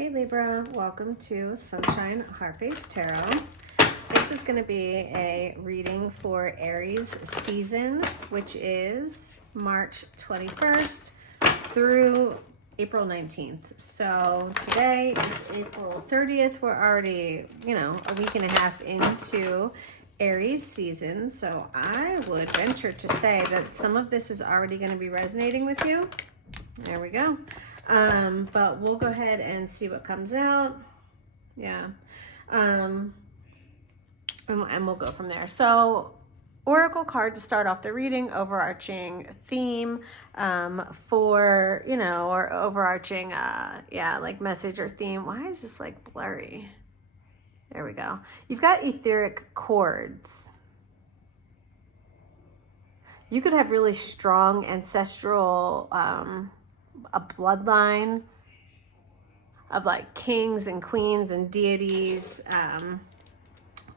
Hey Libra, welcome to Sunshine Heart-Based Tarot. This is going to be a reading for Aries season, which is March 21st through April 19th. So today is April 30th. We're already, a week and a half into Aries season. So I would venture to say that some of this is already going to be resonating with you. There we go. But we'll go ahead and see what comes out. Yeah. And we'll go from there. So Oracle card to start off the reading, overarching theme, for, or overarching, like message or theme. Why is this like blurry? There we go. You've got etheric cords. You could have really strong ancestral, a bloodline of like kings and queens and deities.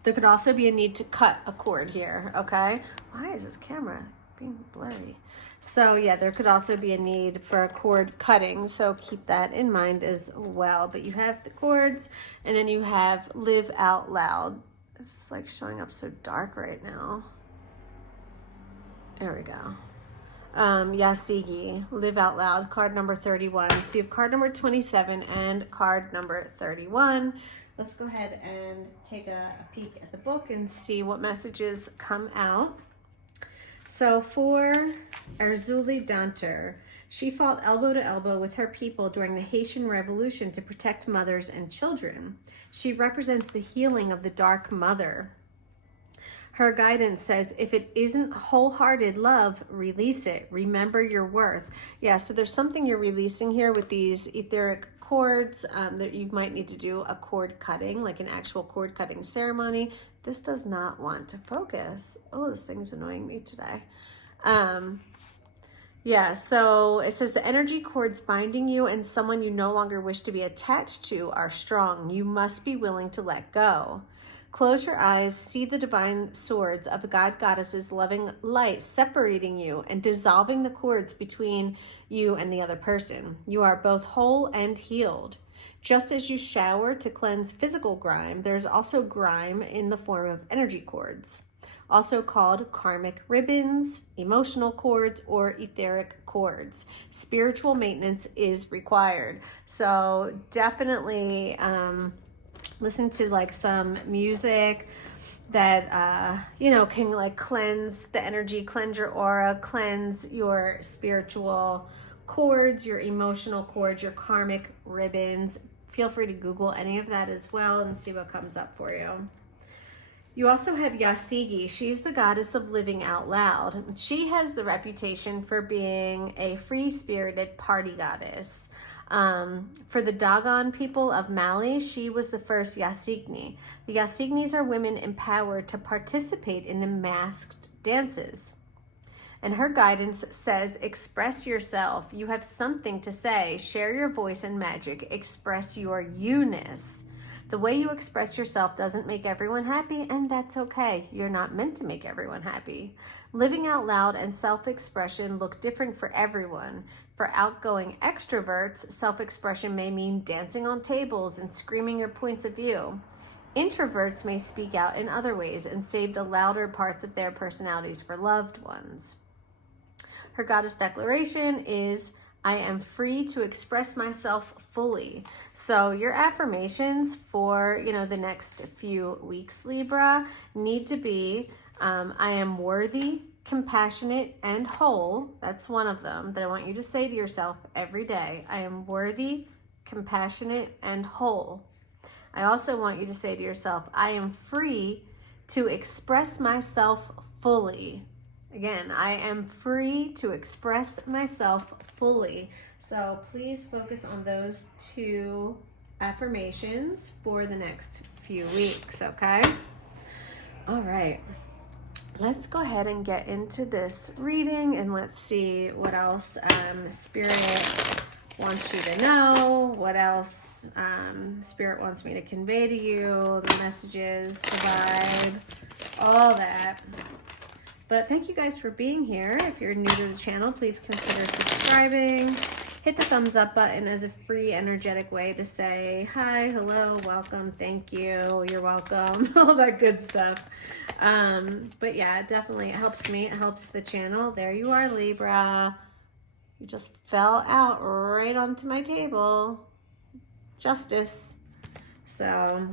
There could also be a need to cut a cord here, okay? Why is this camera being blurry? So yeah, there could also be a need for a cord cutting, so keep that in mind as well. But you have the cords, and then you have live out loud. This is like showing up so dark right now. There we go. Yasigi, live out loud, card number 31. So you have card number 27 and card number 31. Let's go ahead and take a peek at the book and see what messages come out. So for Arzuli Danter, she fought elbow to elbow with her people during the Haitian Revolution to protect mothers and children. She represents the healing of the Dark Mother. Her guidance says, if it isn't wholehearted love, release it. Remember your worth. Yeah, so there's something you're releasing here with these etheric cords, that you might need to do a cord cutting, like an actual cord cutting ceremony. This does not want to focus. Oh, this thing is annoying me today. Yeah, so it says the energy cords binding you and someone you no longer wish to be attached to are strong. You must be willing to let go. Close your eyes, see the divine swords of the God Goddess's loving light separating you and dissolving the cords between you and the other person. You are both whole and healed. Just as you shower to cleanse physical grime, there's also grime in the form of energy cords, also called karmic ribbons, emotional cords, or etheric cords. Spiritual maintenance is required. So definitely, listen to like some music that can like cleanse the energy, cleanse your aura, cleanse your spiritual cords, your emotional cords, your karmic ribbons. Feel free to Google any of that as well and see what comes up for you. You also have Yasigi. She's the goddess of living out loud. She has the reputation for being a free-spirited party goddess. For the Dogon people of Mali, she was the first Yasigni. The Yasignis are women empowered to participate in the masked dances. And her guidance says, express yourself. You have something to say. Share your voice and magic. Express your you-ness. The way you express yourself doesn't make everyone happy, and that's okay. You're not meant to make everyone happy. Living out loud and self-expression look different for everyone. For outgoing extroverts, self-expression may mean dancing on tables and screaming your points of view. Introverts may speak out in other ways and save the louder parts of their personalities for loved ones. Her goddess declaration is, I am free to express myself fully. So your affirmations for, the next few weeks, Libra, need to be, I am worthy, compassionate, and whole. That's one of them that I want you to say to yourself every day. I am worthy, compassionate, and whole. I also want you to say to yourself, I am free to express myself fully. Again, I am free to express myself fully. So please focus on those two affirmations for the next few weeks, okay? All right. Let's go ahead and get into this reading and let's see what else Spirit wants you to know, what else Spirit wants me to convey to you, the messages, the vibe, all that. But thank you guys for being here. If you're new to the channel, please consider subscribing. hit the thumbs up button as a free energetic way to say hi, hello, welcome, thank you, you're welcome, all that good stuff. But yeah, definitely it helps me, it helps the channel. There you are, Libra. You just fell out right onto my table. Justice. So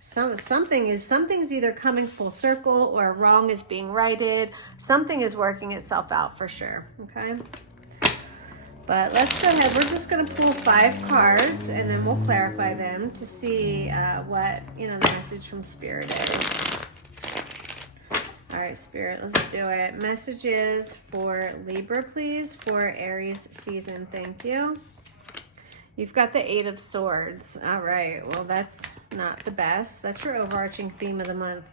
something's either coming full circle or wrong is being righted. Something is working itself out for sure. Okay. But let's go ahead. We're just going to pull 5 cards and then we'll clarify them to see what, the message from Spirit is. All right, Spirit, let's do it. Messages for Libra, please, for Aries season. Thank you. You've got the 8 of Swords. All right, well, that's not the best. That's your overarching theme of the month.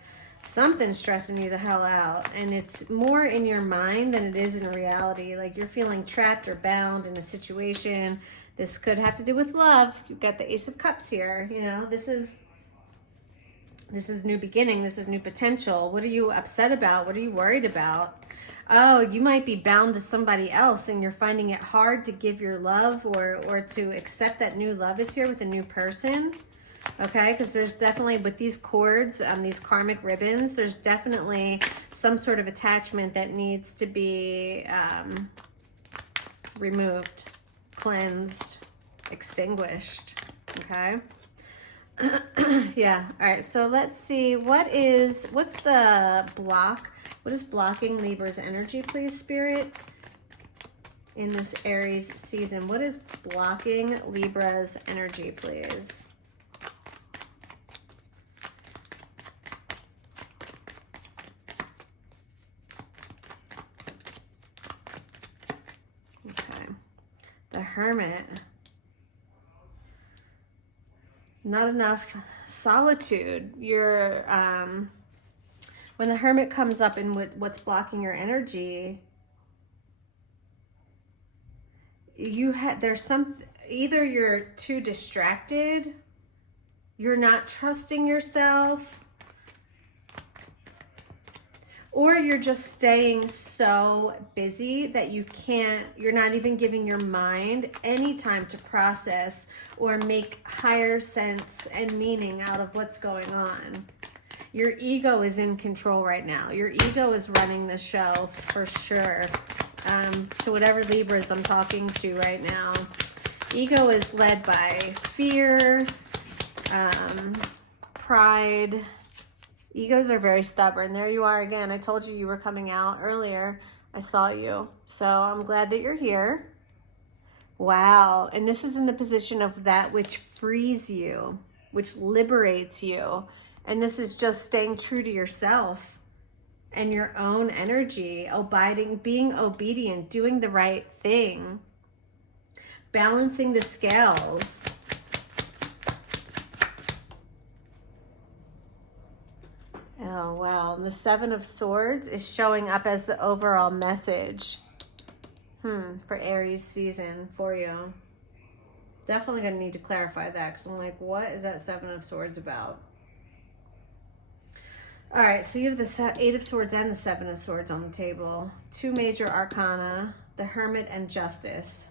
Something's stressing you the hell out, and it's more in your mind than it is in reality. Like you're feeling trapped or bound in a situation. This could have to do with love. You've got the Ace of Cups here. This is new beginning. This is new potential. What are you upset about? What are you worried about? Oh, you might be bound to somebody else and you're finding it hard to give your love or to accept that new love is here with a new person. Okay, because there's definitely, with these cords, these karmic ribbons, there's definitely some sort of attachment that needs to be removed, cleansed, extinguished. Okay. Yeah. All right. So let's see. What's the block? What is blocking Libra's energy, please, Spirit? In this Aries season, what is blocking Libra's energy, please? Okay. The Hermit. Not enough solitude. When the Hermit comes up and what's blocking your energy, either you're too distracted, you're not trusting yourself, or you're just staying so busy that you're not even giving your mind any time to process or make higher sense and meaning out of what's going on. Your ego is in control right now. Your ego is running the show for sure. To whatever Libras I'm talking to right now. Ego is led by fear, pride. Egos are very stubborn. There you are again. I told you were coming out earlier. I saw you. So I'm glad that you're here. Wow. And this is in the position of that which frees you, which liberates you. And this is just staying true to yourself and your own energy, being obedient, doing the right thing, balancing the scales. Oh, wow. And the 7 of Swords is showing up as the overall message for Aries season for you. Definitely going to need to clarify that because I'm like, what is that 7 of Swords about? All right, so you have the 8 of Swords and the 7 of Swords on the table. 2 major arcana, the Hermit and Justice.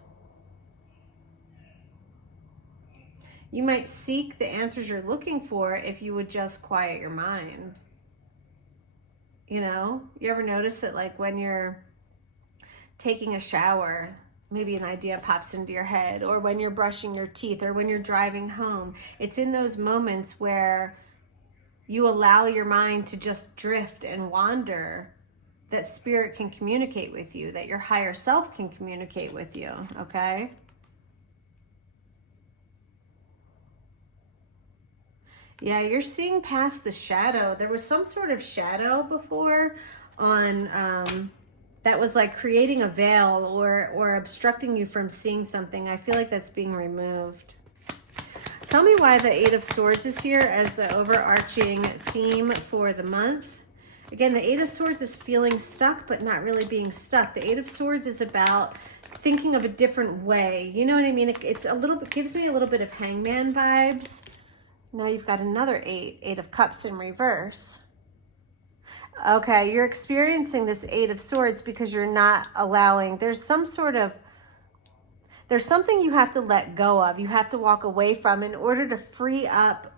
You might seek the answers you're looking for if you would just quiet your mind. You ever notice that like when you're taking a shower, maybe an idea pops into your head, or when you're brushing your teeth, or when you're driving home. It's in those moments where you allow your mind to just drift and wander, that Spirit can communicate with you, that your higher self can communicate with you, okay? Yeah, you're seeing past the shadow. There was some sort of shadow before on that was like creating a veil or obstructing you from seeing something. I feel like that's being removed. Tell me why the 8 of Swords is here as the overarching theme for the month. Again, the 8 of Swords is feeling stuck, but not really being stuck. The 8 of Swords is about thinking of a different way. You know what I mean? It gives me a little bit of Hangman vibes. Now you've got another 8 of Cups in reverse. Okay, you're experiencing this Eight of Swords because you're not allowing, there's something you have to let go of. You have to walk away from in order to free up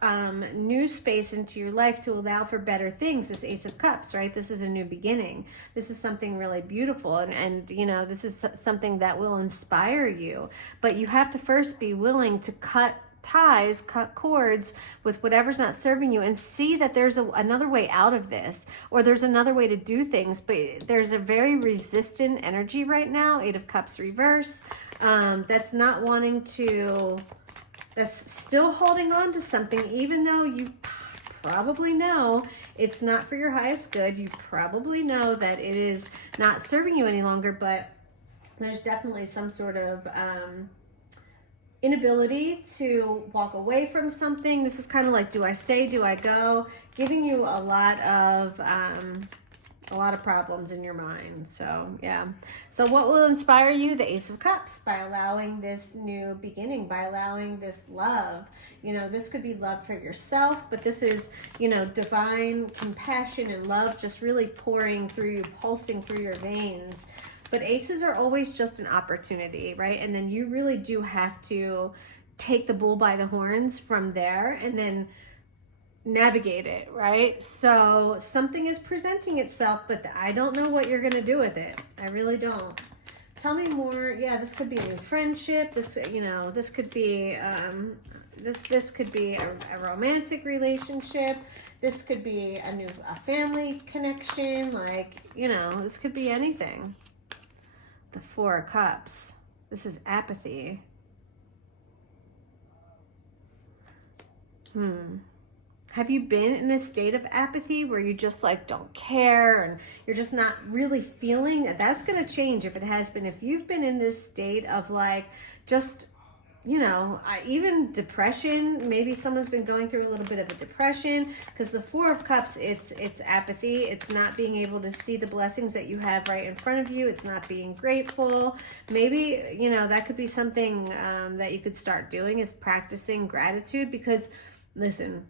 new space into your life to allow for better things. This Ace of Cups, right? This is a new beginning. This is something really beautiful. And you know, this is something that will inspire you. But you have to first be willing to cut ties, cut cords with whatever's not serving you, and see that there's another way out of this, or there's another way to do things. But there's a very resistant energy right now, Eight of Cups reverse, that's not wanting to, that's still holding on to something, even though you probably know it's not for your highest good. You probably know that it is not serving you any longer, but there's definitely some sort of inability to walk away from something. This is kind of like, do I stay, do I go? Giving you a lot of problems in your mind. So yeah. So what will inspire you? The Ace of Cups, by allowing this new beginning, by allowing this love. You know, this could be love for yourself, but this is, you know, divine compassion and love just really pouring through you, pulsing through your veins. But aces are always just an opportunity, right? And then you really do have to take the bull by the horns from there and then navigate it, right? So something is presenting itself, but I don't know what you're going to do with it. I really don't. Tell me more. Yeah, this could be a new friendship. This, you know, this could be, this could be a romantic relationship. This could be a family connection. Like, you know, this could be anything. The Four of Cups. This is apathy. Have you been in a state of apathy where you just like don't care and you're just not really feeling? That's going to change if it has been. If you've been in this state of like just, you know, even depression, maybe someone's been going through a little bit of a depression, because the Four of Cups, it's apathy. It's not being able to see the blessings that you have right in front of you. It's not being grateful. Maybe, you know, that could be something that you could start doing, is practicing gratitude. Because listen,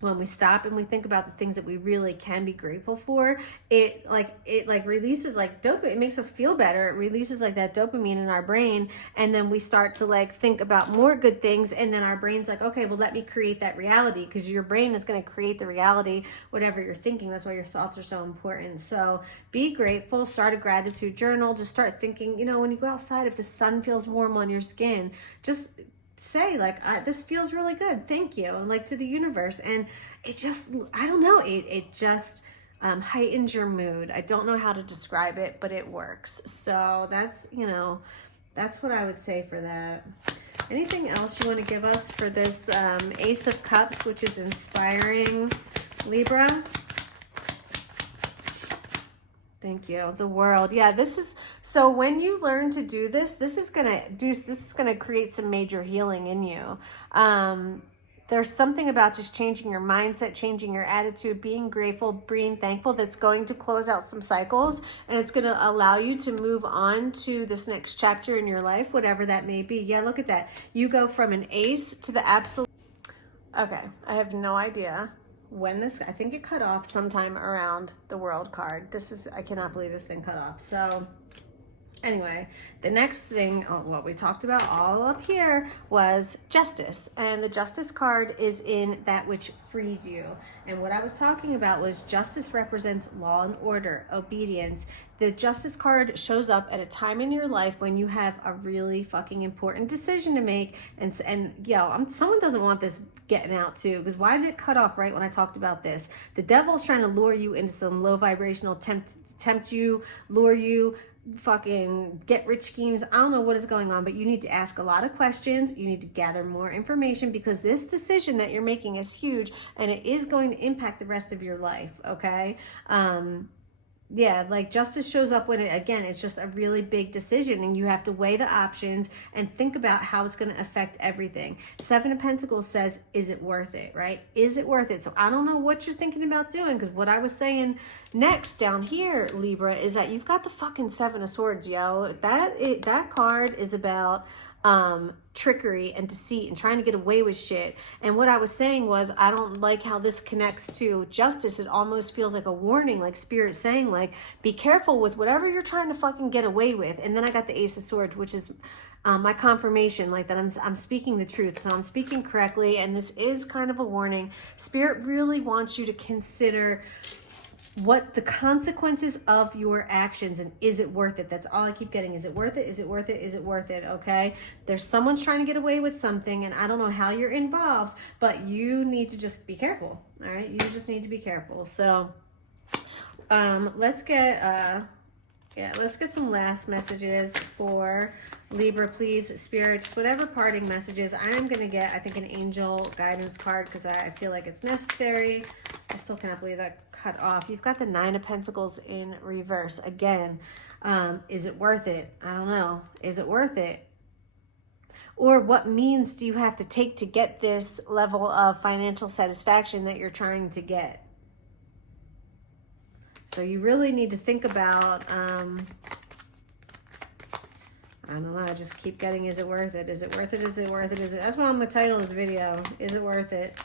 when we stop and we think about the things that we really can be grateful for, it releases like dopamine. It makes us feel better. It releases like that dopamine in our brain. And then we start to like think about more good things. And then our brain's like, okay, well, let me create that reality, because your brain is going to create the reality, whatever you're thinking. That's why your thoughts are so important. So be grateful, start a gratitude journal. Just start thinking, you know, when you go outside, if the sun feels warm on your skin, just say like, this feels really good, thank you, like to the universe. And it just, I don't know, it just heightens your mood. I don't know how to describe it, but it works. So that's, you know, that's what I would say for that. Anything else you want to give us for this Ace of Cups, which is inspiring Libra? Thank you. The World. Yeah, this is, so when you learn to do this, this is going to create some major healing in you. There's something about just changing your mindset, changing your attitude, being grateful, being thankful, that's going to close out some cycles, and it's going to allow you to move on to this next chapter in your life, whatever that may be. Yeah, look at that. You go from an ace to the absolute. Okay, I have no idea when this, I think it cut off sometime around the World card. This is, I cannot believe this thing cut off. So anyway, the next thing, what we talked about all up here was Justice. And the Justice card is in that which frees you. And what I was talking about was Justice represents law and order, obedience. The Justice card shows up at a time in your life when you have a really fucking important decision to make. And yo, someone doesn't want this getting out too, because why did it cut off right when I talked about this? The devil's trying to lure you into some low vibrational, tempt you, lure you, fucking get rich schemes. I don't know what is going on, but you need to ask a lot of questions. You need to gather more information, because this decision that you're making is huge and it is going to impact the rest of your life. Okay. Yeah, like Justice shows up when it's just a really big decision, and you have to weigh the options and think about how it's going to affect everything. Seven of Pentacles says, is it worth it, right? Is it worth it? So I don't know what you're thinking about doing, because what I was saying next down here, Libra, is that you've got the fucking Seven of Swords, yo. That card is about trickery and deceit and trying to get away with shit. And what I was saying was, I don't like how this connects to justice. It almost feels like a warning, like Spirit saying, like, be careful with whatever you're trying to fucking get away with. And then I got the Ace of Swords, which is my confirmation, like that I'm speaking the truth. So I'm speaking correctly. And this is kind of a warning. Spirit really wants you to consider what the consequences of your actions, and is it worth it? That's all I keep getting. Is it worth it? Is it worth it? Is it worth it? Okay. There's someone's trying to get away with something, and I don't know how you're involved, but you need to just be careful. All right. You just need to be careful. So, let's get some last messages for Libra, please. Spirit, just whatever parting messages. I am going to get, I think, an angel guidance card because I feel like it's necessary. I still cannot believe that cut off. You've got the Nine of Pentacles in reverse. Again, is it worth it? I don't know. Is it worth it? Or what means do you have to take to get this level of financial satisfaction that you're trying to get? So you really need to think about, I don't know, I just keep getting, is it worth it? Is it worth it? Is it worth it? Is it? That's why I'm going to title this video, is it worth it?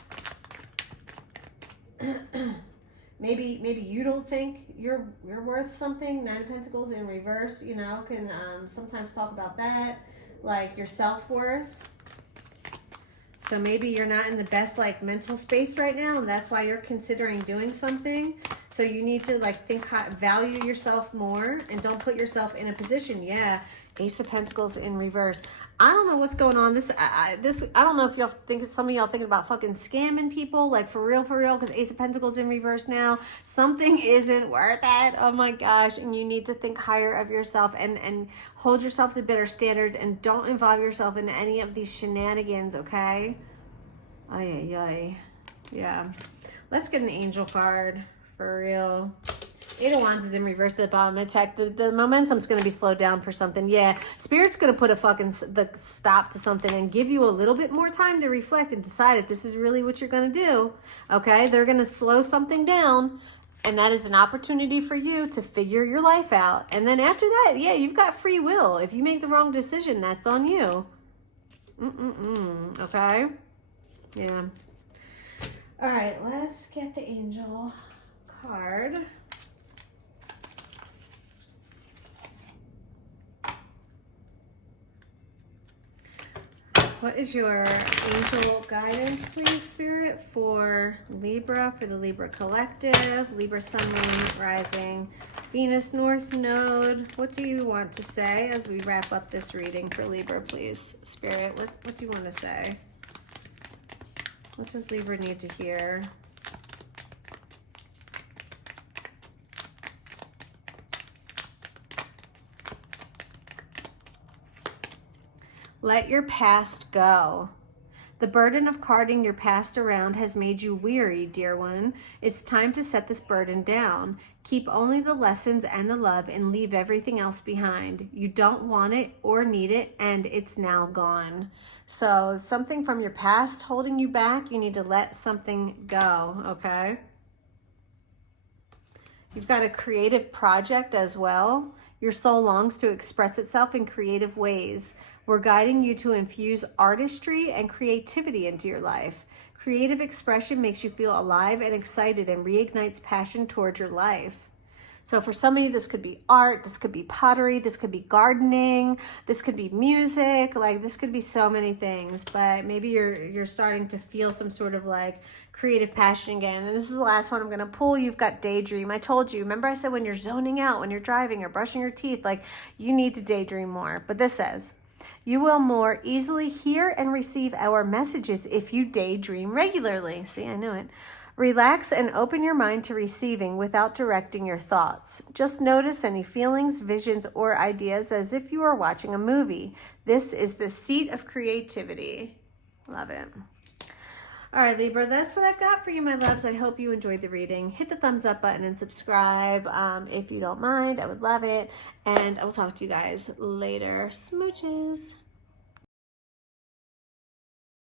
Maybe you don't think you're worth something. Nine of Pentacles in reverse, you know, can sometimes talk about that, like your self-worth. So maybe you're not in the best like mental space right now, and that's why you're considering doing something. So you need to like think, value yourself more, and don't put yourself in a position. Yeah, Ace of Pentacles in reverse. I don't know what's going on. I don't know if y'all think, some of y'all thinking about fucking scamming people, like for real, because Ace of Pentacles in reverse now. Something isn't worth it. Oh my gosh. And you need to think higher of yourself and hold yourself to better standards, and don't involve yourself in any of these shenanigans, okay? Ay, ay, ay. Yeah. Let's get an angel card for real. Eight of Wands is in reverse at the bottom of the deck. The momentum's going to be slowed down for something. Yeah, Spirit's going to put a fucking stop to something and give you a little bit more time to reflect and decide if this is really what you're going to do. Okay, they're going to slow something down, and that is an opportunity for you to figure your life out. And then after that, yeah, you've got free will. If you make the wrong decision, that's on you. Okay? Yeah. All right, let's get the angel card. What is your angel guidance, please, Spirit, for Libra, for the Libra Collective, Libra Sun, Moon, Rising, Venus, North Node? What do you want to say as we wrap up this reading for Libra, please, Spirit? What do you want to say? What does Libra need to hear? Let your past go. The burden of carting your past around has made you weary, dear one. It's time to set this burden down. Keep only the lessons and the love, and leave everything else behind. You don't want it or need it, and it's now gone. So something from your past holding you back, you need to let something go, okay? You've got a creative project as well. Your soul longs to express itself in creative ways. We're guiding you to infuse artistry and creativity into your life. Creative expression makes you feel alive and excited and reignites passion towards your life. So for some of you, this could be art, this could be pottery, this could be gardening, this could be music, like this could be so many things, but maybe you're starting to feel some sort of like creative passion again. And this is the last one I'm going to pull. You've got daydream. I told you, remember I said when you're zoning out, when you're driving or brushing your teeth, like you need to daydream more. But this says, you will more easily hear and receive our messages if you daydream regularly. See, I knew it. Relax and open your mind to receiving without directing your thoughts. Just notice any feelings, visions, or ideas as if you are watching a movie. This is the seat of creativity. Love it. All right, Libra, that's what I've got for you, my loves. I hope you enjoyed the reading. Hit the thumbs up button and subscribe if you don't mind. I would love it. And I will talk to you guys later. Smooches.